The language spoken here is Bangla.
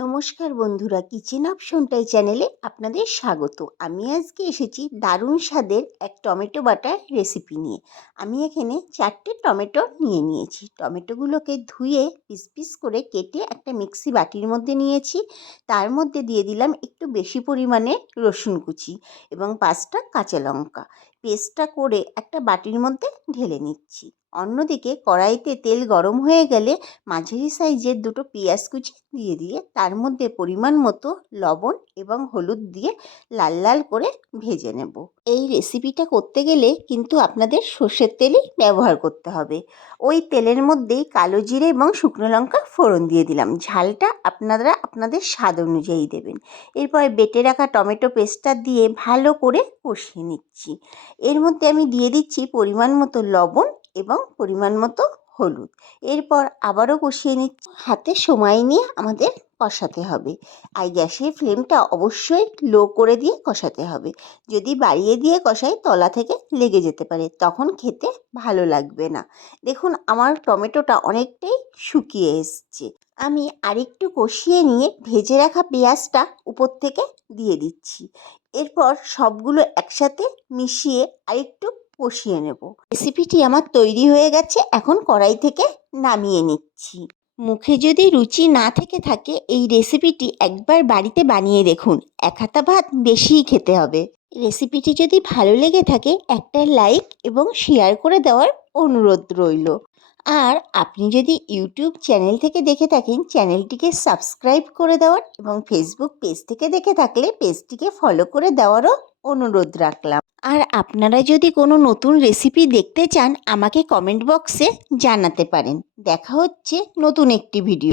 নমস্কার বন্ধুরা, কিচেন অপশনটাই চ্যানেলে আপনাদের স্বাগত। আমি আজকে এসেছি দারুণ স্বাদের এক টমেটো বাটার রেসিপি নিয়ে। আমি এখানে চারটে টমেটো নিয়ে নিয়েছি। টমেটোগুলোকে ধুয়ে পিস পিস করে কেটে একটা মিক্সি বাটির মধ্যে নিয়েছি। তার মধ্যে দিয়ে দিলাম একটু বেশি পরিমাণে রসুন কুচি এবং পাঁচটা কাঁচা লঙ্কা। পেস্টটা করে একটা বাটির মধ্যে ঢেলে নিচ্ছি। অন্যদিকে কড়াইতে তেল গরম হয়ে গেলে মাঝারি সাইজের দুটো পেঁয়াজ কুচি দিয়ে দিয়ে তার মধ্যে পরিমাণ মতো লবণ এবং হলুদ দিয়ে লাল লাল করে ভেজে নেব। এই রেসিপিটা করতে গেলে কিন্তু আপনাদের সর্ষের তেলই ব্যবহার করতে হবে। ওই তেলের মধ্যেই কালো জিরে এবং শুকনো লঙ্কা ফোড়ন দিয়ে দিলাম। ঝালটা আপনারা আপনাদের স্বাদ অনুযায়ী দেবেন। এরপর বেটে রাখা টমেটো পেস্টটা দিয়ে ভালো করে কষিয়ে নিচ্ছি। এর মধ্যে আমি দিয়ে দিচ্ছি পরিমাণ মতো লবণ এবং পরিমাণ মতো হলুদ। এরপর আবারও কষিয়ে নিচ্ছি। হাতে সময় নিয়ে আমাদের কষাতে হবে। আর গ্যাসের ফ্লেমটা অবশ্যই লো করে দিয়ে কষাতে হবে। যদি বাড়িয়ে দিয়ে কষাই তলা থেকে লেগে যেতে পারে, তখন খেতে ভালো লাগবে না। দেখুন, আমার টমেটোটা অনেকটাই শুকিয়ে এসছে। আমি আরেকটু কষিয়ে নিয়ে ভেজে রাখা পেঁয়াজটা উপর থেকে দিয়ে দিচ্ছি। এরপর সবগুলো একসাথে মিশিয়ে আরেকটু কষিয়ে নেব। রেসিপিটি আমার তৈরি হয়ে গেছে, এখন কড়াই থেকে নামিয়ে নিচ্ছি। মুখে যদি রুচি না থেকে থাকে, এই রেসিপিটি একবার বাড়িতে বানিয়ে দেখুন। এক হাতা ভাত বেশিই খেতে হবে। রেসিপিটি যদি ভালো লেগে থাকে, একটা লাইক এবং শেয়ার করে দেওয়ার অনুরোধ রইল। আর আপনি যদি ইউটিউব চ্যানেল থেকে দেখে থাকেন, চ্যানেলটিকে সাবস্ক্রাইব করে দেওয়ার এবং ফেসবুক পেজ থেকে দেখে থাকলে পেজটিকে ফলো করে দেওয়ারও অনুরোধ রাখলাম। আর আপনারা যদি কোনো নতুন রেসিপি দেখতে চান, আমাকে কমেন্ট বক্সে জানাতে পারেন। দেখা হচ্ছে নতুন একটি ভিডিও